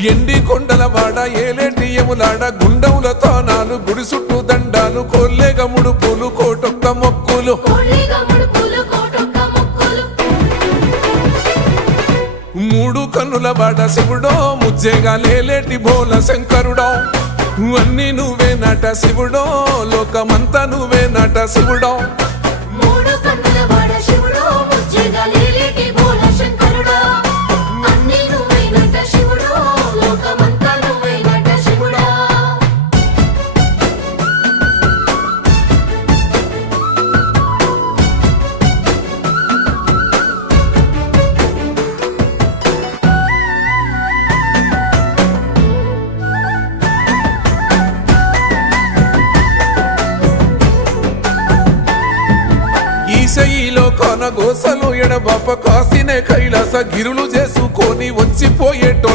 ఎండి కొండల వాడ ఏలేటి యములాడ గుండముల తానాలు గుడి చుట్టూ దండాలు కొల్లేగ ముడుపులు కోటొక్క మొక్కులు మూడు కన్నుల వాడ శివుడో ముజ్జేగా లేలేటి బోల శంకరుడో అన్ని నువ్వే నట శివుడో లోకమంతా నువ్వే నట శివుడో ఈశయిలో కొన గోసలు ఎడబాప కాసినే కైలాస గిరులు చేసుకొని వచ్చిపోయేటో